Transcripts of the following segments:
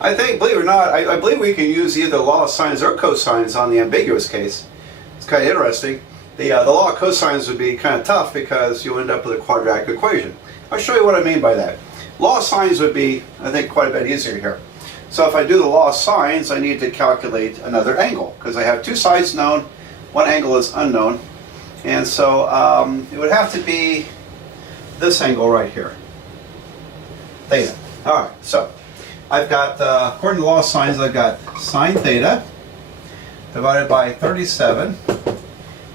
I think, believe it or not, I believe we can use either law of sines or cosines on the ambiguous case. It's kind of interesting. The law of cosines would be kind of tough because you end up with a quadratic equation. I'll show you what I mean by that. Law of sines would be, I think, quite a bit easier here. So if I do the law of sines, I need to calculate another angle because I have two sides known, one angle is unknown. And so it would have to be this angle right here, theta. All right, so I've got, according to law of sines, I've got sine theta divided by 37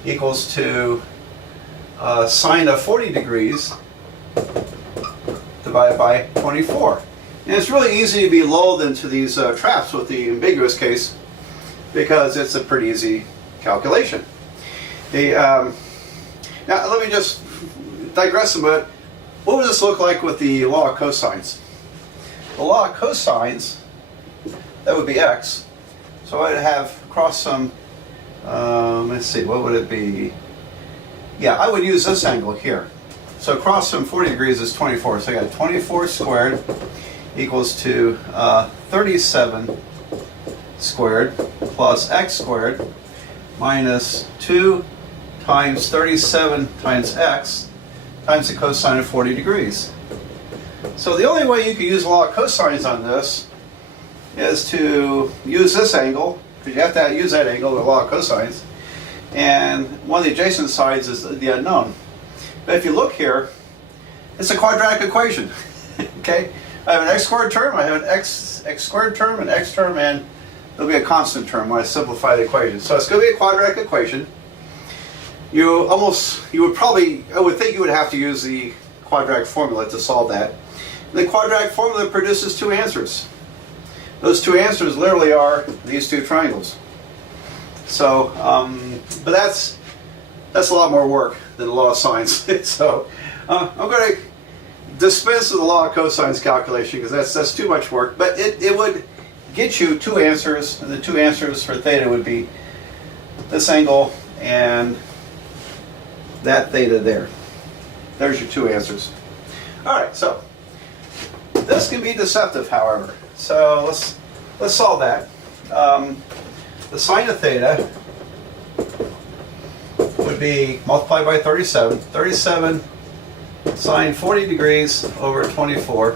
equals to sine of 40 degrees divided by 24. And it's really easy to be lulled into these traps with the ambiguous case because it's a pretty easy calculation. Now let me just digress a bit. What would this look like with the law of cosines? The law of cosines, that would be x. So I'd have across some, let's see, what would it be? Yeah, I would use this angle here. So across from 40 degrees is 24. So I got 24 squared equals to 37 squared plus x squared minus 2 times 37 times x times the cosine of 40 degrees. So the only way you could use the law of cosines on this is to use this angle, because you have to use that angle, the law of cosines, and one of the adjacent sides is the unknown. But if you look here, it's a quadratic equation. Okay, I have an x squared term, I have an x squared term, an x term, and there'll be a constant term when I simplify the equation. So it's going to be a quadratic equation. I would think you would have to use the quadratic formula to solve that. And the quadratic formula produces two answers. Those two answers literally are these two triangles. So, but that's a lot more work than the law of sines. So I'm going to dispense with the law of cosines calculation because that's too much work. But it would get you two answers, and the two answers for theta would be this angle and that theta there. There's your two answers. All right, so this can be deceptive, however. So let's solve that. The sine of theta would be multiplied by 37. 37 sine 40 degrees over 24.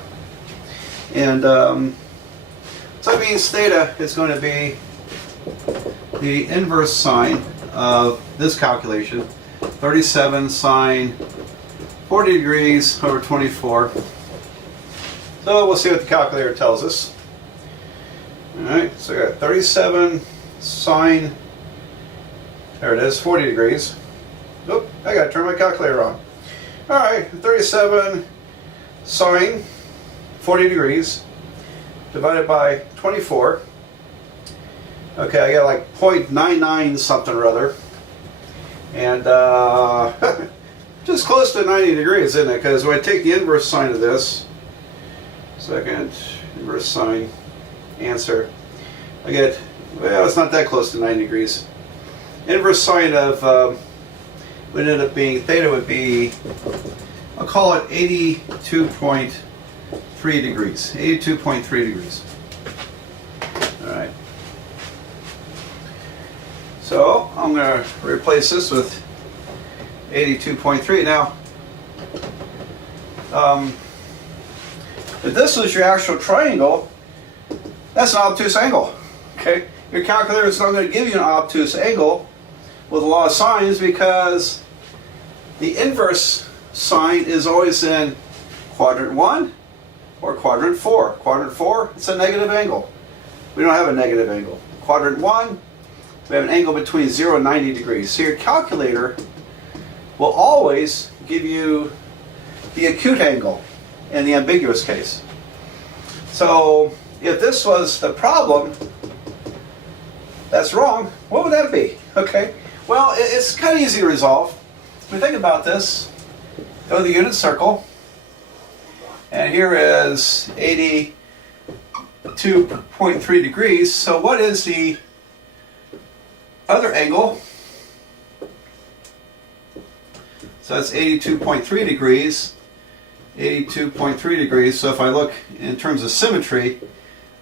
And so that means theta is going to be the inverse sine of this calculation. 37 sine 40 degrees over 24. So we'll see what the calculator tells us. Alright, so I got 37 sine, there it is, 40 degrees. Oop, I got to turn my calculator on. Alright, 37 sine 40 degrees divided by 24. Okay, I got like 0.99 something or other. And just close to 90 degrees, isn't it? Because when I take the inverse sine of this, second inverse sine answer, I get, well, it's not that close to 90 degrees. Inverse sine of would end up being, theta would be, I'll call it 82.3 degrees. 82.3 degrees. All right. So I'm going to replace this with 82.3. Now, if this was your actual triangle, that's an obtuse angle. Okay, your calculator is not going to give you an obtuse angle with the law of sines because the inverse sine is always in quadrant 1 or quadrant 4. Quadrant 4, it's a negative angle. We don't have a negative angle. Quadrant 1, we have an angle between 0 and 90 degrees. So your calculator will always give you the acute angle in the ambiguous case. So if this was the problem that's wrong, what would that be? Okay, well, it's kind of easy to resolve. When we think about this, go to the unit circle, and here is 82.3 degrees. So what is the other angle? So that's 82.3 degrees. 82.3 degrees. So if I look in terms of symmetry,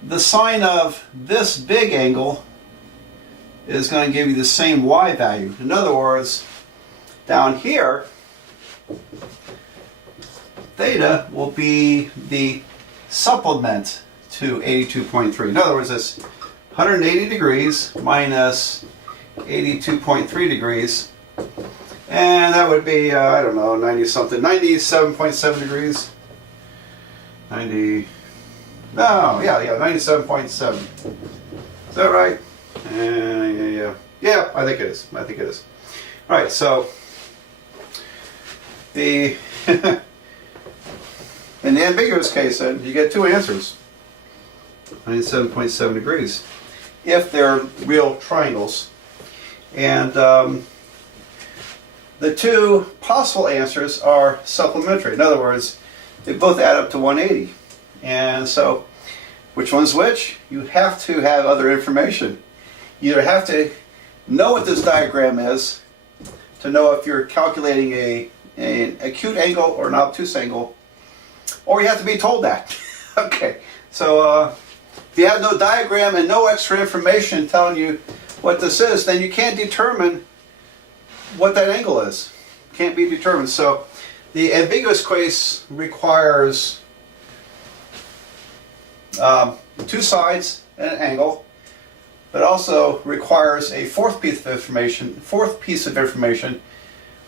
the sine of this big angle is going to give you the same y value. In other words, down here, theta will be the supplement to 82.3. In other words, it's 180 degrees minus 82.3 degrees. And that would be, I don't know, 90 something, 97.7 degrees. 97.7. Is that right? Yeah, I think it is. All right, so in the ambiguous case, then, you get two answers. 97.7 degrees. If they're real triangles. And the two possible answers are supplementary. In other words, they both add up to 180. And so, which one's which? You have to have other information. You either have to know what this diagram is to know if you're calculating an acute angle or an obtuse angle, or you have to be told that. Okay, so if you have no diagram and no extra information telling you what this is, then you can't determine what that angle is. Can't be determined. So the ambiguous case requires two sides and an angle, but also requires a fourth piece of information.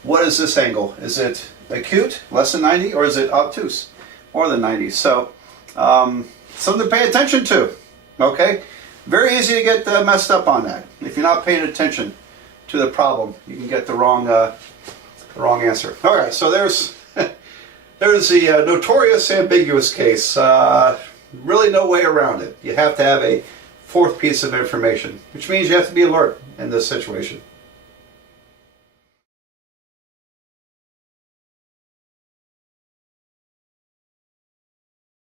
What is this angle? Is it acute, less than 90, or is it obtuse, more than 90? So something to pay attention to. Okay, very easy to get messed up on that. If you're not paying attention to the problem, you can get the wrong answer. All right, so there's the notorious ambiguous case. Really no way around it. You have to have a fourth piece of information, which means you have to be alert in this situation.